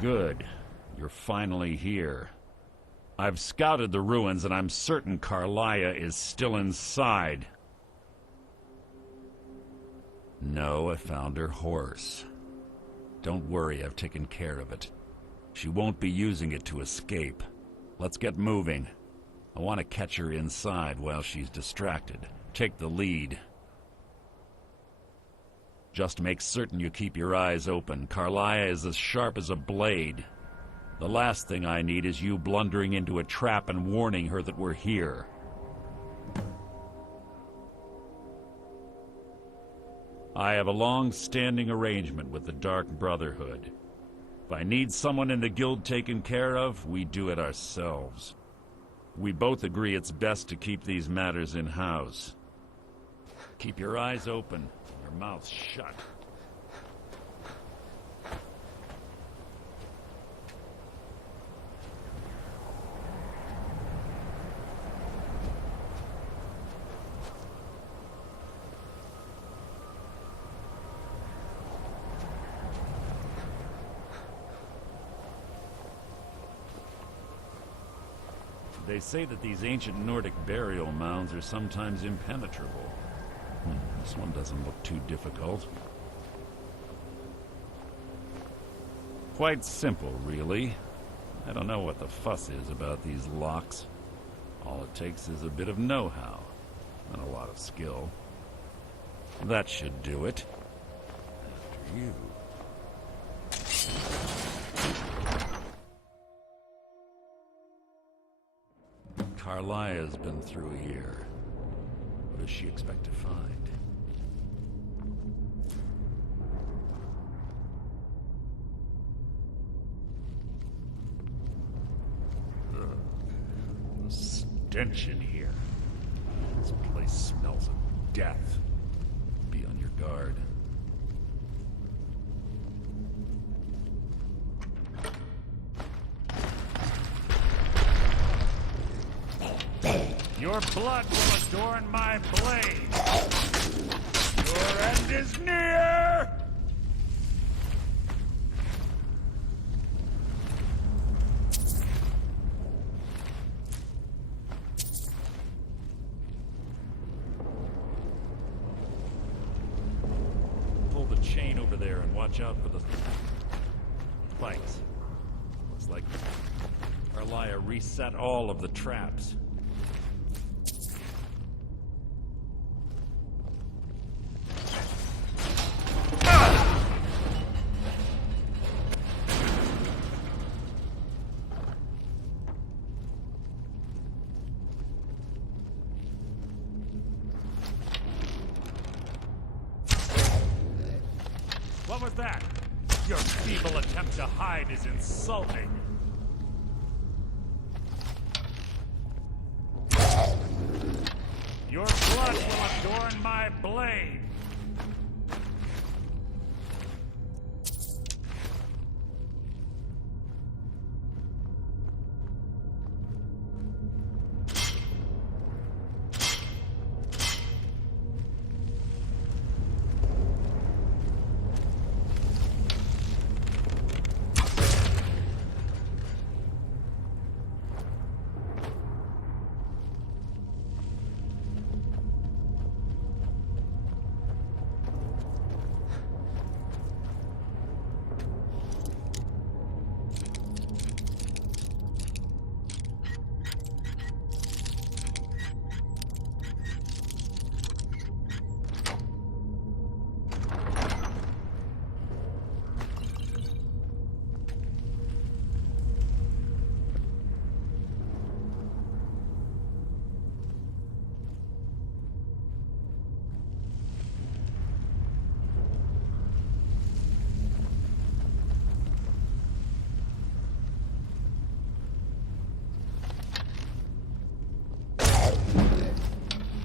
Good. You're finally here. I've scouted the ruins and I'm certain Karliah is still inside. No, I found her horse. Don't worry, I've taken care of it. She won't be using it to escape. Let's get moving. I want to catch her inside while she's distracted. Take the lead. Just make certain you keep your eyes open. Karliah is as sharp as a blade. The last thing I need is you blundering into a trap and warning her that we're here. I have a long-standing arrangement with the Dark Brotherhood. If I need someone in the guild taken care of, we do it ourselves. We both agree it's best to keep these matters in-house. Keep your eyes open, your mouth shut. They say that these ancient Nordic burial mounds are sometimes impenetrable. This one doesn't look too difficult. Quite simple, really. I don't know what the fuss is about these locks. All it takes is a bit of know-how, and a lot of skill. That should do it. After you. Karliah's been through here. What does she expect to find? The stench in here. This place smells of death. Be on your guard. Your blood will adorn my blade. Your end is near! Pull the chain over there and watch out for the spikes. Looks like Karliah reset all of the traps. What was that? Your feeble attempt to hide is insulting. Your blood will adorn my blade.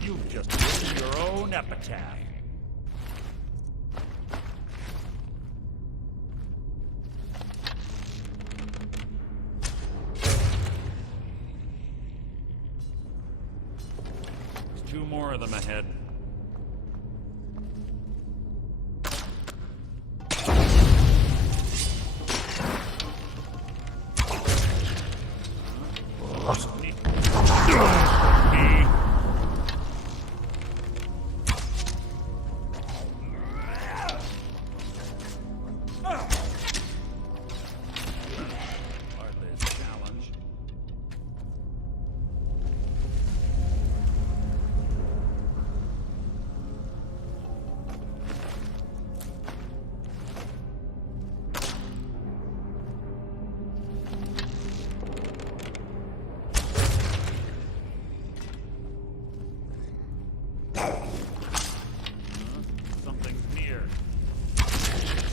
You've just written your own epitaph. There's 2 more of them ahead.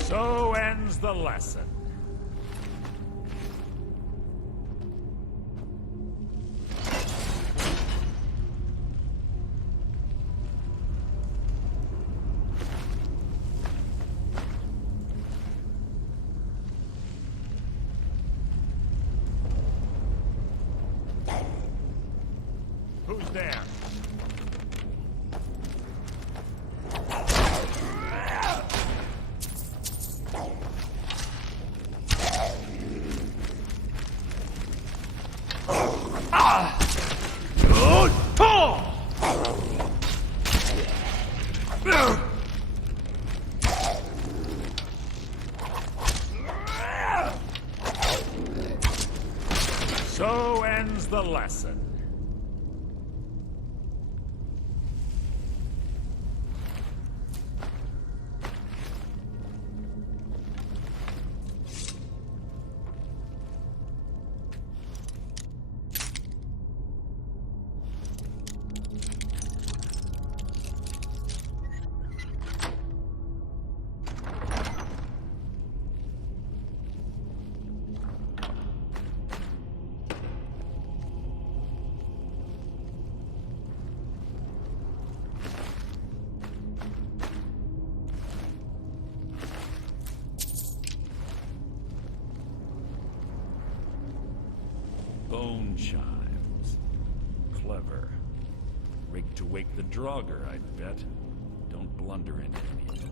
So ends the lesson. Who's there? So ends the lesson. Bone chimes. Clever. Rigged to wake the Draugr, I bet. Don't blunder into any of it.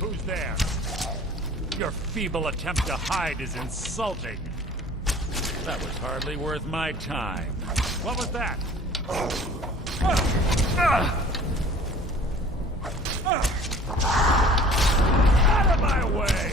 Who's there? Your feeble attempt to hide is insulting. That was hardly worth my time. What was that? Out of my way!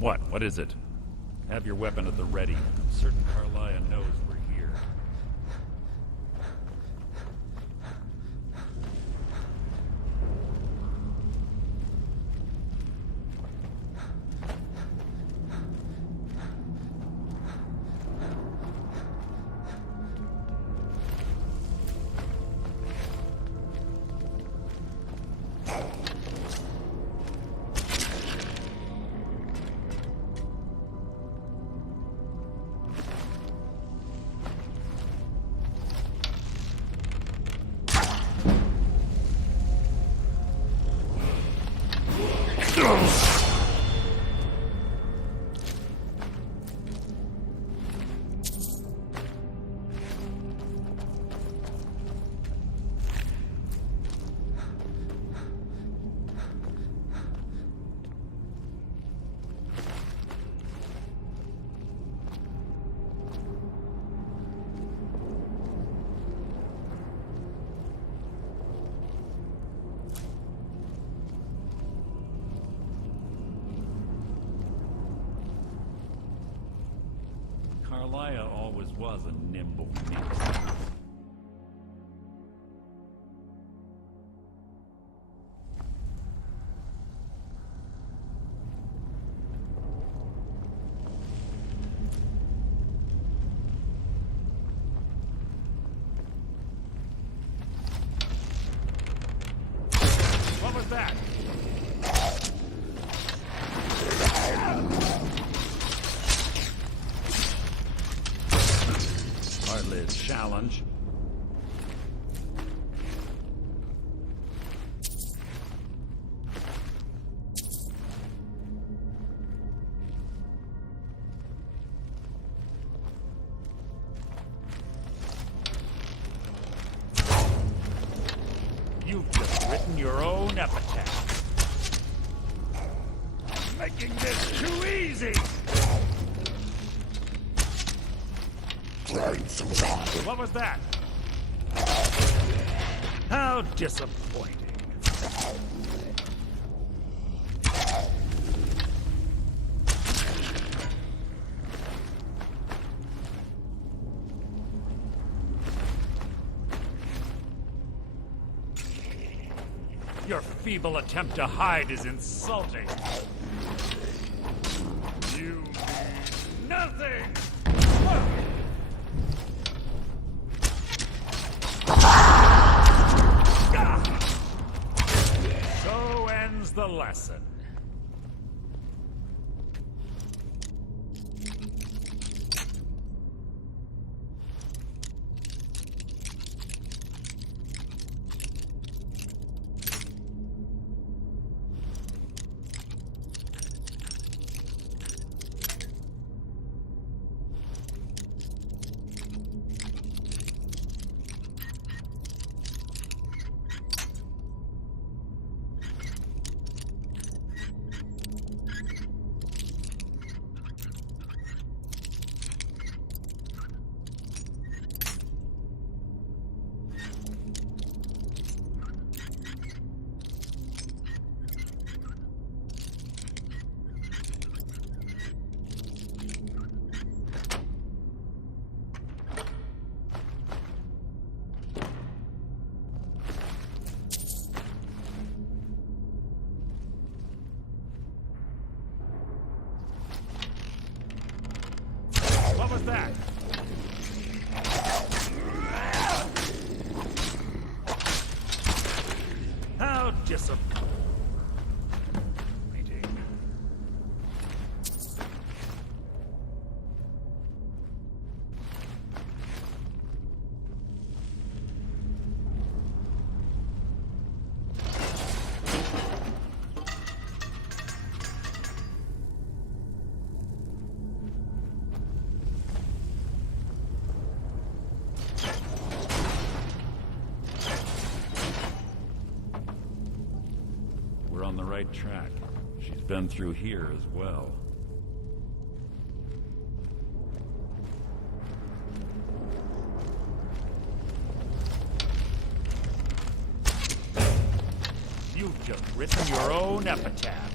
What? What is it? Have your weapon at the ready. I'm certain Karliah knows we're here. Karliah always was a nimble minx. What was that? Hardly a challenge. You've just written your own epitaph. Making this too easy! What was that? How disappointing. Your feeble attempt to hide is insulting. You mean nothing! So ends the lesson. What was that? How disappointing. We're on the right track. She's been through here as well. You've just written your own epitaph.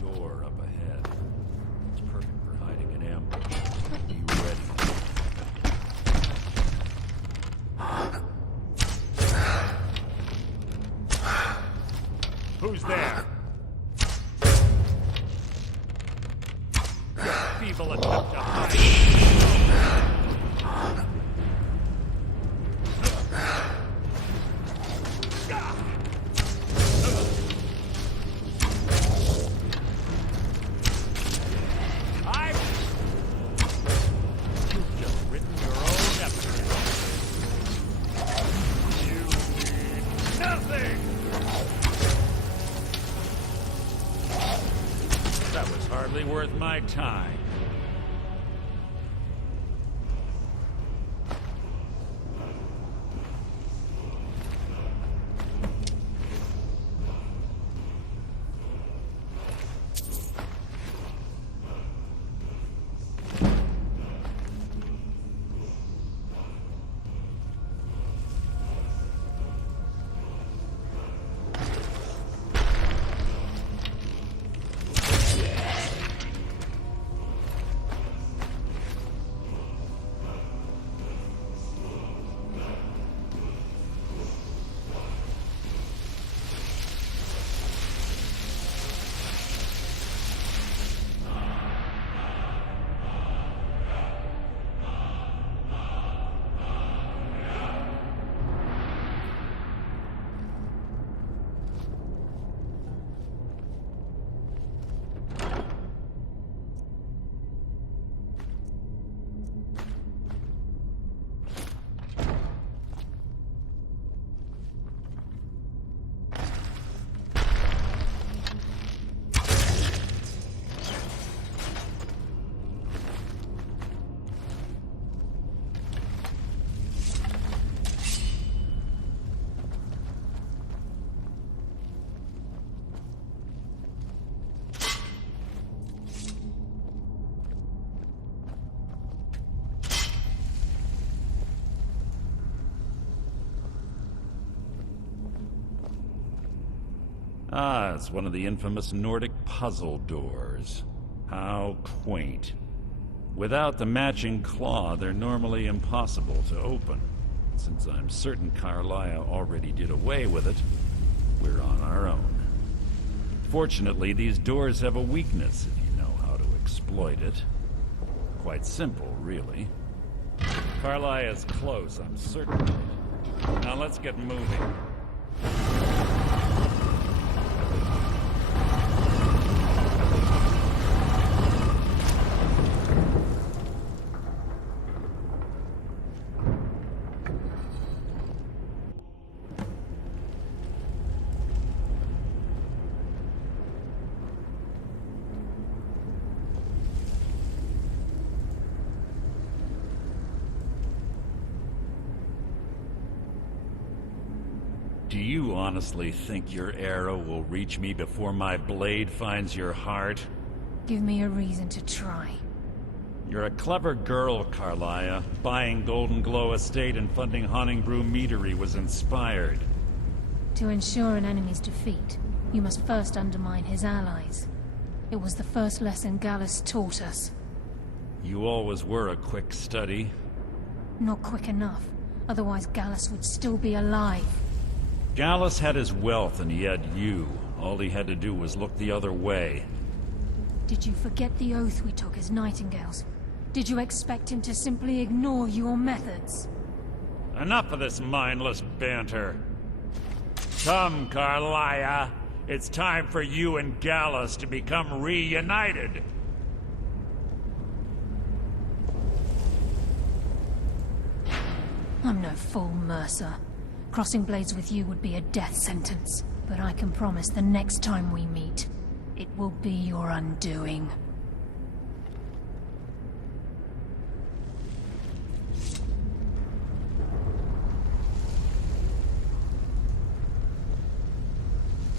Door up ahead. It's perfect for hiding an ambush. Be ready. Who's there? Your feeble attempt to hide. You've just written your own episode. You mean nothing! That was hardly worth my time. Ah, it's one of the infamous Nordic puzzle doors. How quaint. Without the matching claw, they're normally impossible to open. Since I'm certain Karliah already did away with it, we're on our own. Fortunately, these doors have a weakness if you know how to exploit it. Quite simple, really. Karliah is close, I'm certain of it. Now let's get moving. Do you honestly think your arrow will reach me before my blade finds your heart? Give me a reason to try. You're a clever girl, Karliah. Buying Golden Glow Estate and funding Honningbrew Meadery was inspired. To ensure an enemy's defeat, you must first undermine his allies. It was the first lesson Gallus taught us. You always were a quick study. Not quick enough, otherwise Gallus would still be alive. Gallus had his wealth and he had you. All he had to do was look the other way. Did you forget the oath we took as Nightingales? Did you expect him to simply ignore your methods? Enough of this mindless banter. Come, Karliah. It's time for you and Gallus to become reunited. I'm no fool, Mercer. Crossing blades with you would be a death sentence. But I can promise the next time we meet, it will be your undoing.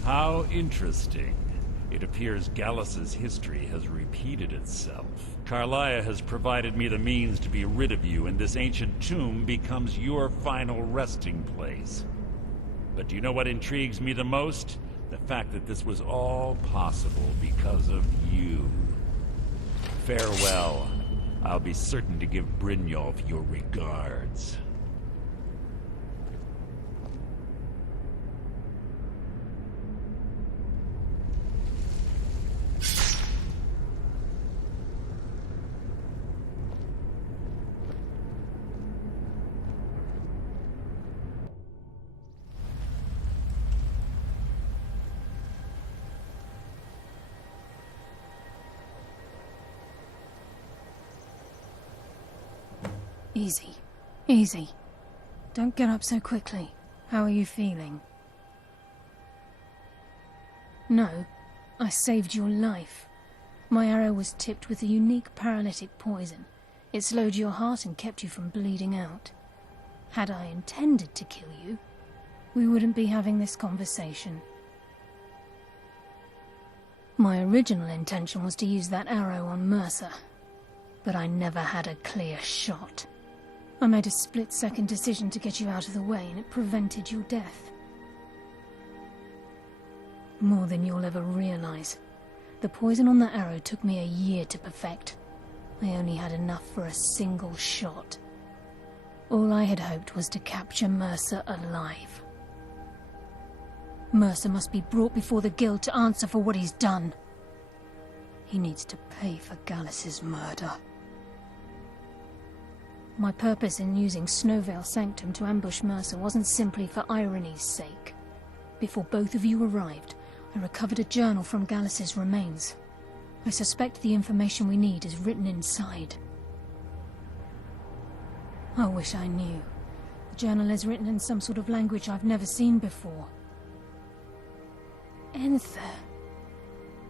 How interesting. It appears Gallus's history has repeated itself. Karliah has provided me the means to be rid of you, and this ancient tomb becomes your final resting place. But do you know what intrigues me the most? The fact that this was all possible because of you. Farewell. I'll be certain to give Brynjolf your regards. Easy. Easy. Don't get up so quickly. How are you feeling? No. I saved your life. My arrow was tipped with a unique paralytic poison. It slowed your heart and kept you from bleeding out. Had I intended to kill you, we wouldn't be having this conversation. My original intention was to use that arrow on Mercer, but I never had a clear shot. I made a split-second decision to get you out of the way, and it prevented your death. More than you'll ever realize. The poison on that arrow took me a year to perfect. I only had enough for a single shot. All I had hoped was to capture Mercer alive. Mercer must be brought before the Guild to answer for what he's done. He needs to pay for Gallus's murder. My purpose in using Snowveil Sanctum to ambush Mercer wasn't simply for irony's sake. Before both of you arrived, I recovered a journal from Gallus's remains. I suspect the information we need is written inside. I wish I knew. The journal is written in some sort of language I've never seen before. Enther.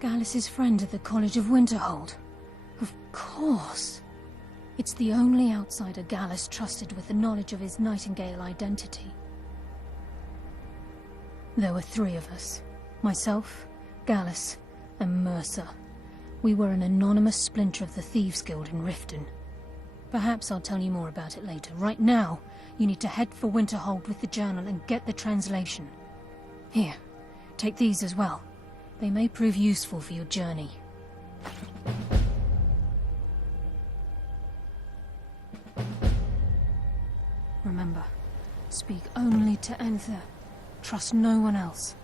Gallus's friend at the College of Winterhold. Of course. It's the only outsider Gallus trusted with the knowledge of his Nightingale identity. There were 3 of us. Myself, Gallus, and Mercer. We were an anonymous splinter of the Thieves' Guild in Riften. Perhaps I'll tell you more about it later. Right now, you need to head for Winterhold with the journal and get the translation. Here, Take these as well. They may prove useful for your journey. Remember, speak only to Anther. Trust no one else.